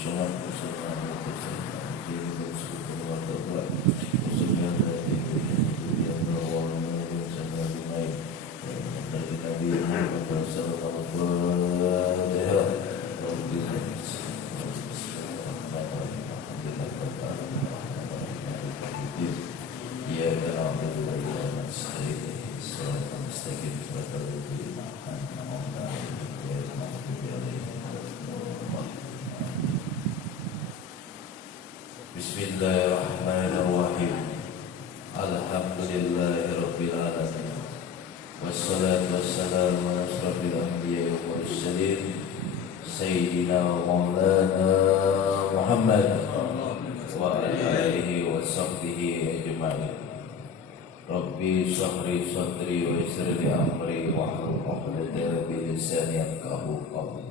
sholat bersama bersama jadi bersama berdoa bersama dari yang berawal bersama naik dari Nabi Muhammad sallallahu alaihi wasallam. Ya Allah, Bismillahirrahmanirrahim. Alhamdulillahirabbil alamin. Wassalatu wassalamu ala asyrafil anbiya'i wal mursalin sayyidina wa maulana Muhammad wa ala alihi wa sahbihi ajma'in. Rabbi shrah sadri wa yassir li amri wahlul 'uqdatam min lisani yafqahu qawli.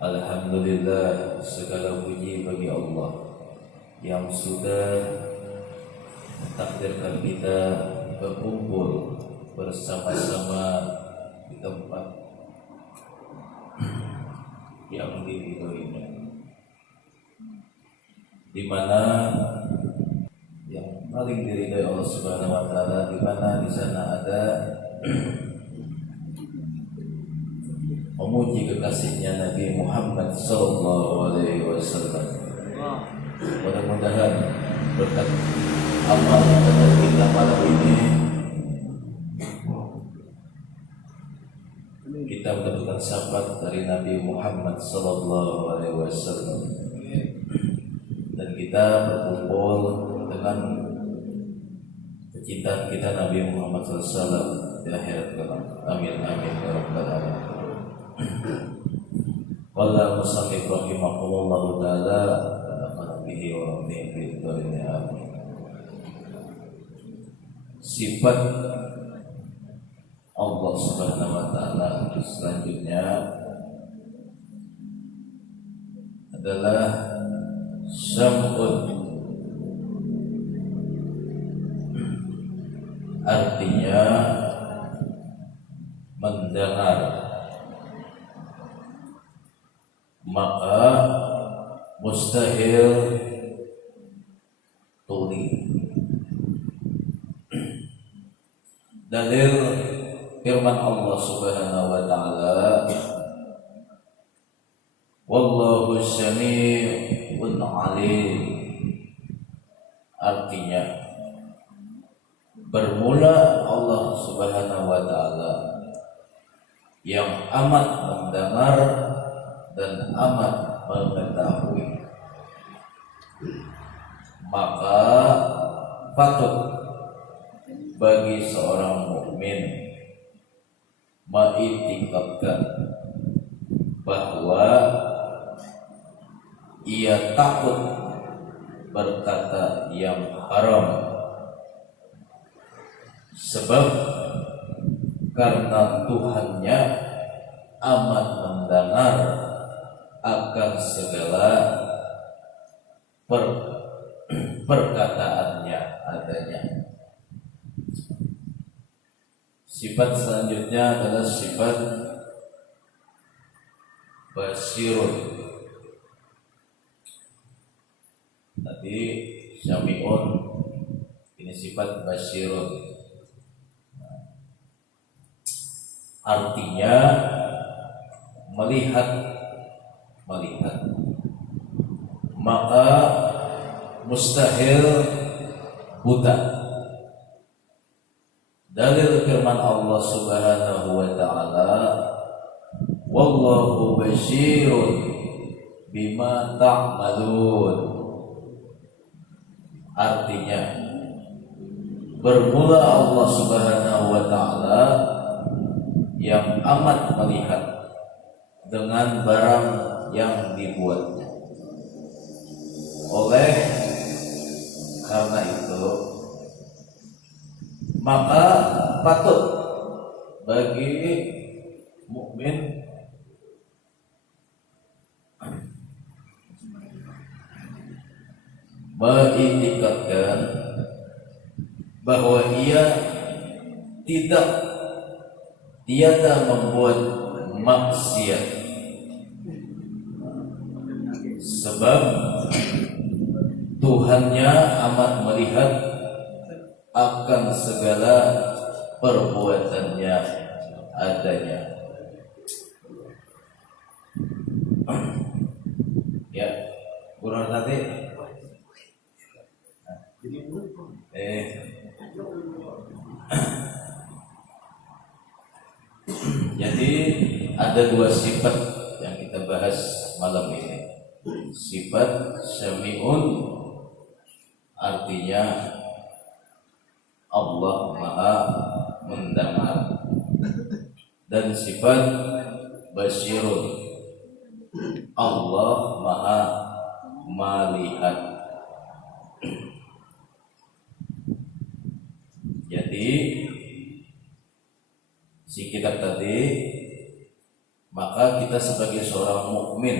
Alhamdulillah, segala puji bagi Allah yang sudah mentakdirkan kita berkumpul bersama-sama di tempat yang diridhoinya, di mana yang paling diridhoi Allah Subhanahu wa taala, di mana di sana ada memuji kekasihnya Nabi Muhammad sallallahu alaihi wasallam. Mudah-mudahan berkat amal kita malam ini kita mendapatkan syafaat dari Nabi Muhammad sallallahu alaihi wasallam, dan kita berkumpul dengan kecintaan kita Nabi Muhammad sallallahu alaihi wasallam di akhirat kelak. Amin amin ya rabbal alamin. Qala musannif rahimahullah taala bihi wa bihi dunya. Sifat Allah Subhanahu wa taala selanjutnya adalah sam'un, artinya mendengar, maka mustahil tuli. Dalil firman Allah Subhanahu wa taala, wallahu sami'un alim, artinya bermula Allah Subhanahu wa taala yang amat mendengar dan amat mengetahui, maka patut bagi seorang mukmin mengiktikadkan bahwa ia takut berkata yang haram, sebab karena Tuhannya amat mendengar akan segala perkataannya adanya. Sifat selanjutnya adalah sifat basirun. Tadi syami'un, ini sifat basirun. Artinya melihat, maka mustahil buta. Dalil firman Allah Subhanahu wa taala, wallahu basyirun bima ta'malun, artinya bermula Allah Subhanahu wa taala yang amat melihat dengan barang yang dibuatnya. Oleh karena itu, maka patut bagi mukmin mengiktikadkan bahwa ia tiada membuat maksiat, sebab Tuhannya amat melihat akan segala perbuatannya adanya. Ya, kurang tadi. Jadi ada dua sifat yang kita bahas malam ini. Sifat Sami'un artinya Allah Maha mendengar, dan sifat Basirun Allah Maha melihat. Jadi si kitab tadi, maka kita sebagai seorang mukmin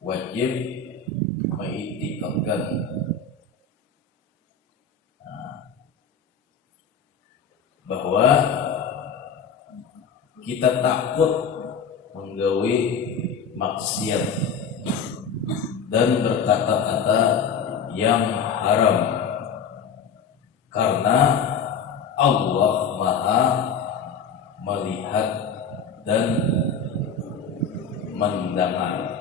wajib mengiktikadkan bahwa kita takut menggawe maksiat dan berkata-kata yang haram, karena Allah Maha melihat dan mendengar.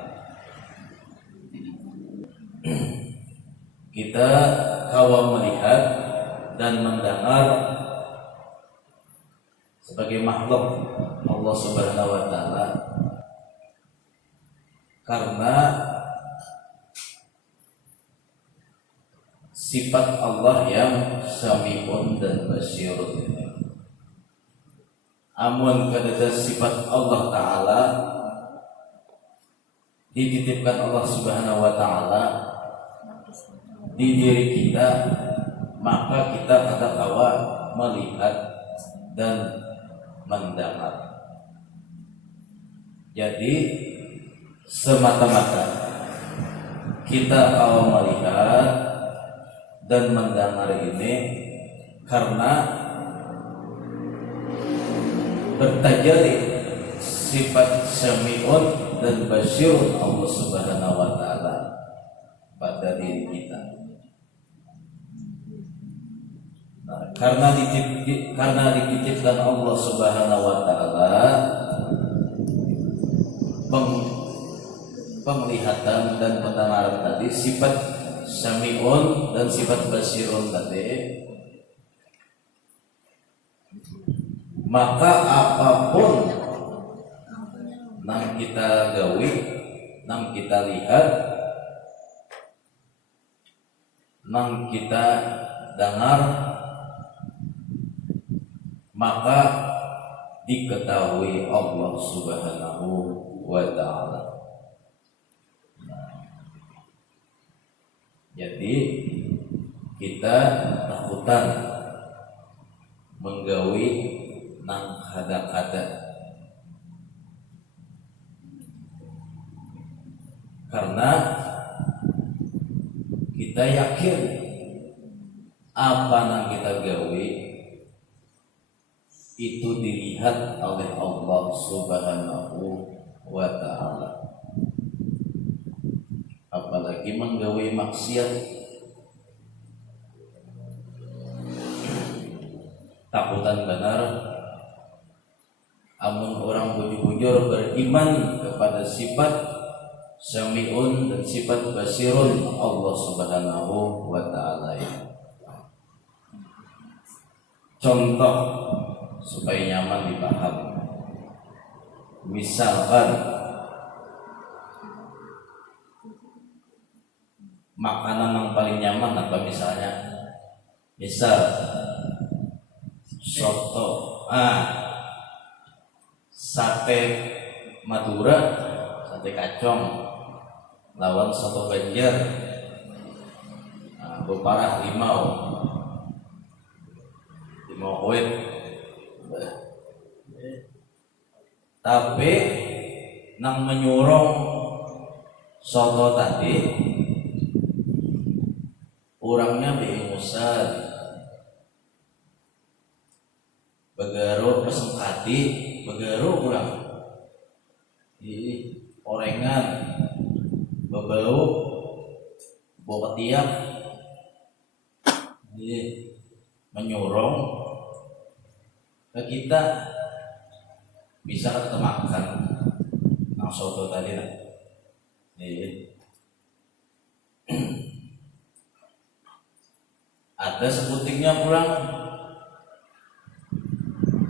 Kita kalau melihat dan mendengar sebagai makhluk Allah Subhanahu wa taala, karena sifat Allah yang Sami'un dan Basirun. Amun kadada sifat Allah taala dititipkan Allah Subhanahu wa taala di diri kita, maka kita katakan melihat dan mendengar. Jadi semata-mata kita kalau melihat dan mendengar ini karena bertajali sifat Sami'un dan Basirun Allah Subhanahu wa taala pada diri kita. Karena dititipkan Allah Subhanahu wa taala penglihatan dan pendengaran tadi, sifat Sami'un dan sifat Basirun tadi, maka apapun nang kita gawe, nang kita lihat, nang kita dengar, maka diketahui Allah Subhanahu wa taala. Jadi kita takutan menggawi nang kada-kada, karena kita yakin apa nang kita gawe itu dilihat oleh Allah Subhanahu wa taala. Apalagi menggawe maksiat, takutan benar amun orang bujur-bujur beriman kepada sifat Sami'un dan sifat Basirun Allah Subhanahu wa taala. Contoh supaya nyaman dipaham, misalkan makanan yang paling nyaman apa misalnya? Misal soto, sate Madura, sate kacong lawan soto Banjar, beparah limau wet. Tapi nang menyurong soto tadi orangnya beingusan, begaro pesengkati, begaro kurang di orengan, bau ketiak, menyurung ke kita, bisa kita makan nang soto tadi lah. Ada seputingnya pulang,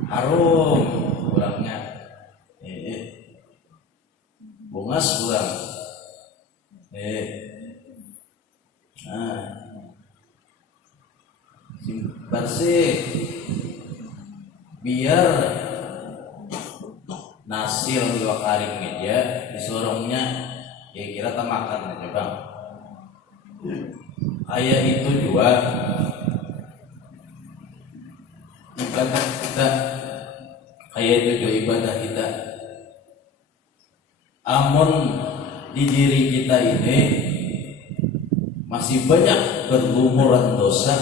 harum pulangnya, bungas pulang, bersih, biar nasi yang diwakarin aja disorongnya, ya kira tak makan aja bang. Kayak itu juga ibadah kita, kayak itu juga ibadah kita. Amun di diri kita ini masih banyak berlumuran dosa,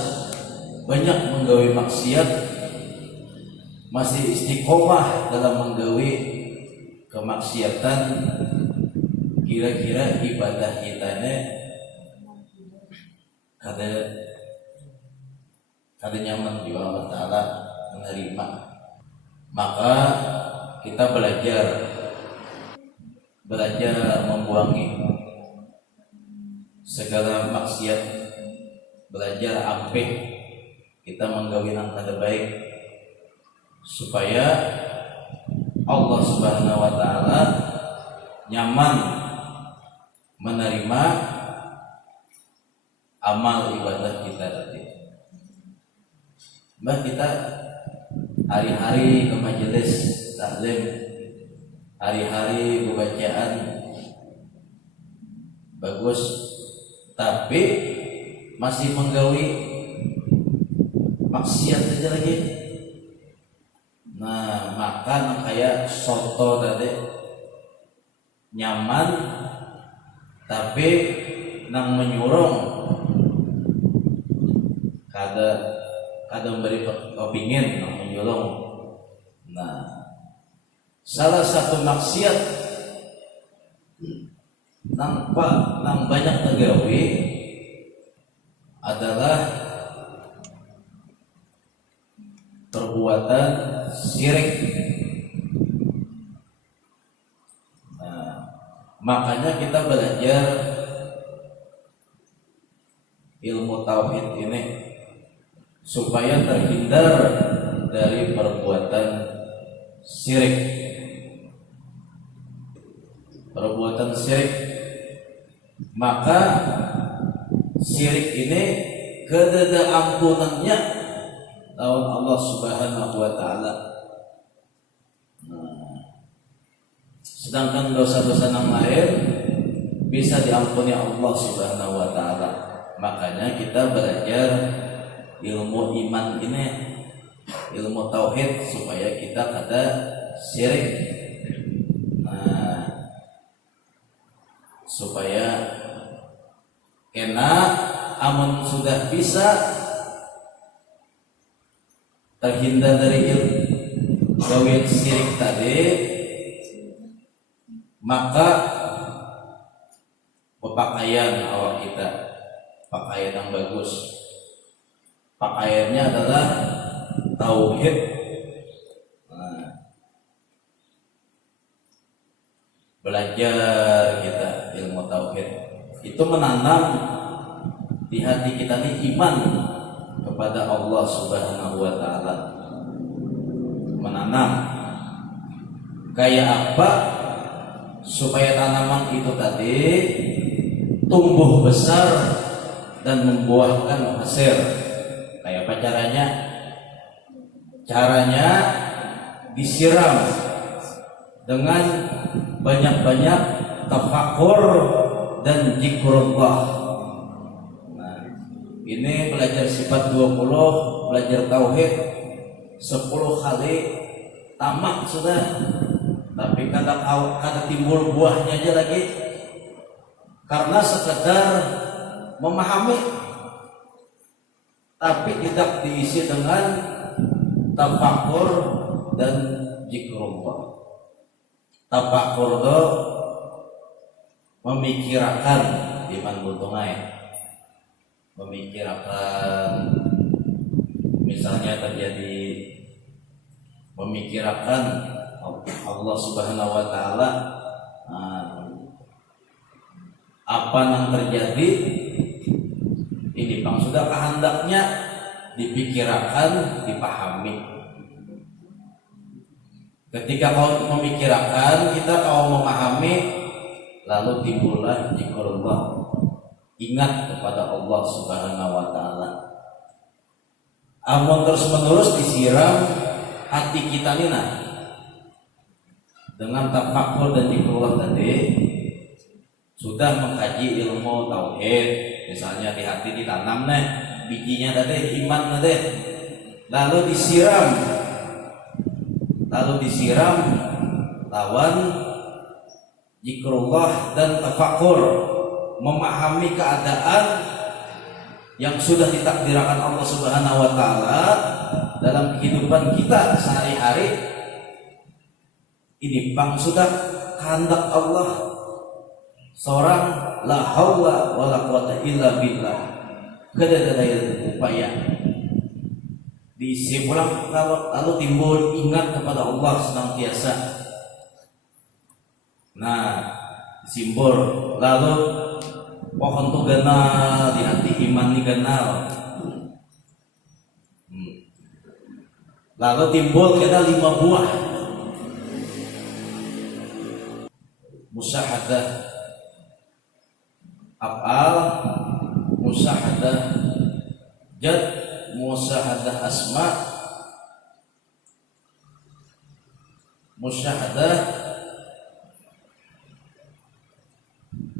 banyak menggawe maksiat, masih istiqomah dalam menggawe kemaksiatan, kira-kira ibadah kita ini kada nyaman juga Allah Ta'ala menerima. Maka kita belajar membuangi segala maksiat, belajar ampih kita menggawe nang kada baik, supaya Allah Subhanahu wa Ta'ala nyaman menerima amal ibadah kita tadi. Mbak, kita hari-hari ke majelis taklim, hari-hari bacaan bagus, tapi masih menggawi maksiat aja lagi. Nah, makan kayak soto tadi nyaman, tapi nang menyurung kada memberi opinion nang menyurung. Nah, salah satu maksiat nang banyak tergawi adalah perbuatan syirik. Nah, makanya kita belajar ilmu tauhid ini supaya terhindar dari perbuatan syirik. Perbuatan syirik, maka syirik ini kedada ampunannya lawan Allah Subhanahu wa Ta'ala. Sedangkan dosa-dosa yang lain bisa diampuni Allah Subhanahu wa Ta'ala. Makanya kita belajar ilmu iman ini, ilmu tauhid, supaya kita kada syirik. Nah, supaya kena amun sudah bisa terhindar dari gawean syirik tadi, maka berpakaian awak kita, pakaian yang bagus. Pakaiannya adalah tauhid. Nah, belajar kita ilmu tauhid itu menanam di hati kita ini iman kepada Allah Subhanahu wa Ta'ala. Menanam kayak apa supaya tanaman itu tadi tumbuh besar dan membuahkan hasil. Kayak apa caranya? Caranya disiram dengan banyak-banyak tafakur dan zikrullah. Nah, ini belajar sifat 20, belajar tauhid 10 kali tamak sudah, tapi kada timbul buahnya aja lagi, karena sekedar memahami, tapi tidak diisi dengan tafakur dan zikrullah. Tafakur itu memikirkan iman buntungai, memikirkan misalnya terjadi memikirkan Allah Subhanahu wa taala, apa yang terjadi ini bang sudah kehendaknya dipikirkan, dipahami. Ketika kau memikirkan, kita kau memahami, lalu timbullah zikrullah, ingat kepada Allah Subhanahu wa taala. Amun terus menerus disiram hati kita nina dengan tafakkur dan zikrullah tadi, sudah mengkaji ilmu tauhid, misalnya di hati ditanam nih bijinya tadi, iman tadi, lalu disiram lawan zikrullah dan tafakkur, memahami keadaan yang sudah ditakdirkan Allah Subhanahu wa taala dalam kehidupan kita sehari-hari. Ini bang sudah kehendak Allah, seorang la haula wala quwata illa billah, kada daya upaya diisi pulang, lalu timbul ingat kepada Allah senantiasa. Nah, simbol lalu pohon tu ganal di hati, iman ni ganal. Lalu timbul kita 5 buah musyahadah af'al, musyahadah jad, musyahadah asma, musyahadah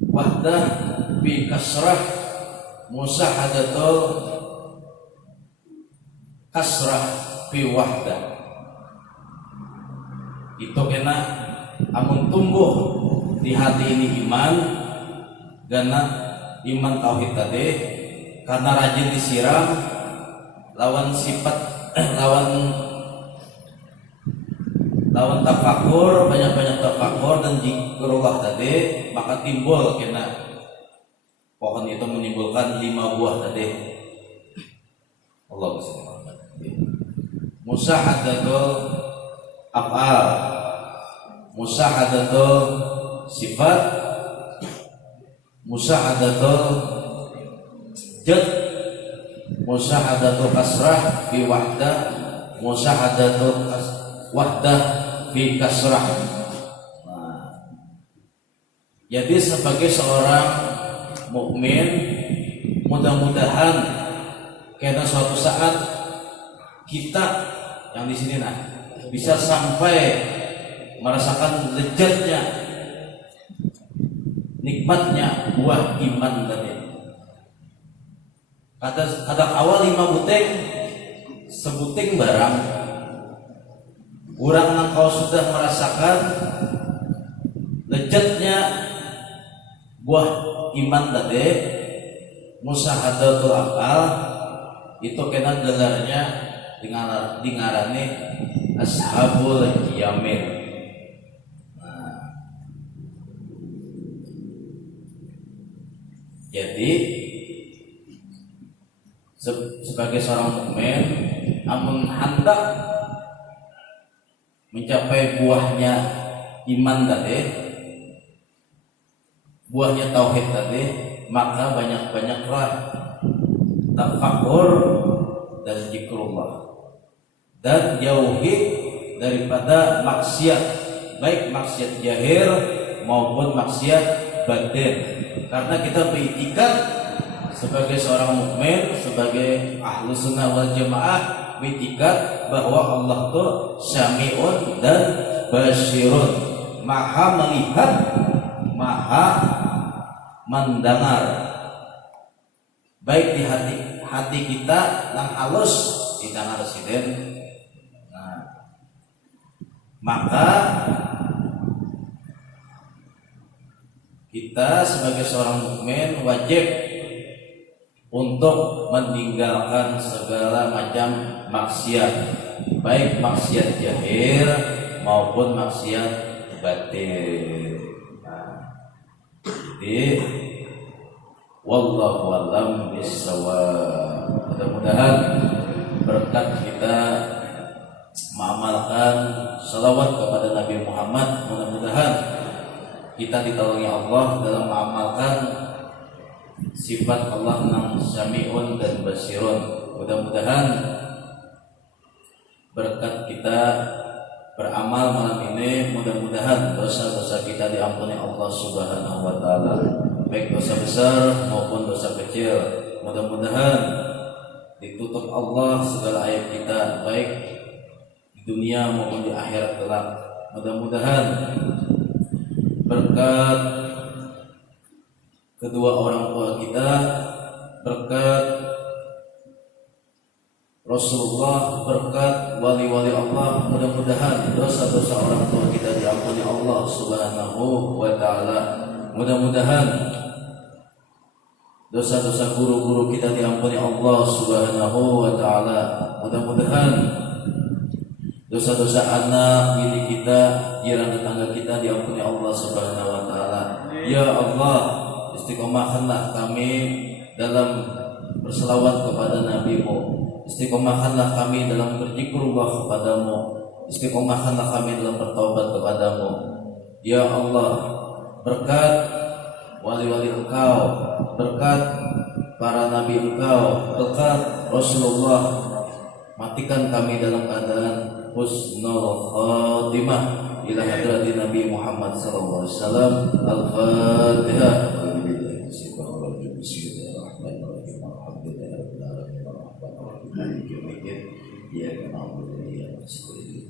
wahdah bi kasrah, musyahadatul kasrah bi wahdah. Itu kena amun tumbuh di hati ini iman, karena iman tauhid tadi, karena rajin disiram lawan sifat lawan tafakur, banyak-banyak tafakur dan zikrullah tadi, maka timbul kena pohon itu menimbulkan 5 buah tadi. Allah SWT. Musyahadatul af'al, musyahadatul sifat, musyahadatul jad, musyahadatul kasrah fi wahdah, musyahadatul wahdah fi kasrah. Nah, jadi sebagai seorang mukmin, mudah-mudahan karena suatu saat kita yang di sini bisa sampai merasakan lezatnya, nikmatnya buah iman tadi. Kadang awal 5 buting, sebuting barang, kurang engkau sudah merasakan lezatnya buah iman tadi, musyahadatul af'al, itu kena gelarnya dingarani ashabul yamin. Jadi sebagai seorang mukmin, amun hendak mencapai buahnya iman tadi, buahnya tauhid tadi, maka banyak-banyaklah tafakkur dan zikrullah, dan jauhi daripada maksiat, baik maksiat zahir maupun maksiat batin. Karena kita beritikad sebagai seorang mukmin, sebagai ahlu sunnah wal jamaah, beritikad bahwa Allah itu syami'un dan basyirun, maha melihat, maha mendengar, baik di hati kita yang halus didengar residen. Nah, maka kita sebagai seorang mukmin wajib untuk meninggalkan segala macam maksiat, baik maksiat zahir maupun maksiat batin. Nah, Jadi wallahu a'lam bishawab. Mudah-mudahan berkat kita mengamalkan salawat kepada Nabi Muhammad, mudah-mudahan kita ditolongi Allah dalam mengamalkan sifat Allah yang Sami'un dan Basirun. Mudah-mudahan berkat kita beramal malam ini, mudah-mudahan dosa-dosa kita diampuni Allah Subhanahu wa taala, baik dosa besar maupun dosa kecil. Mudah-mudahan ditutup Allah segala aib kita, baik di dunia maupun di akhirat kelak. Mudah-mudahan berkat kedua orang tua kita, berkat Rasulullah, berkat wali-wali Allah, mudah-mudahan dosa-dosa orang tua kita diampuni Allah Subhanahu wa taala. Mudah-mudahan dosa-dosa guru-guru kita diampuni Allah Subhanahu wa taala. Mudah-mudahan dosa-dosa anak, bini kita, jiran tetangga kita diampuni Allah Subhanahu wa taala. Ya Allah, istiqomahkanlah kami dalam berselawat kepada Nabi-Mu. Istiqomahkanlah kami dalam berzikrullah kepadamu. Istiqomahkanlah kami dalam bertaubat kepadamu. Ya Allah, berkat wali-wali Engkau, berkat para nabi Engkau, berkat Rasulullah, matikan kami dalam keadaan husnul khatimah ila hadrati Nabi Muhammad sallallahu alaihi wasallam. Al-Fatihah. Iya, kenal dulu ya, seperti itu.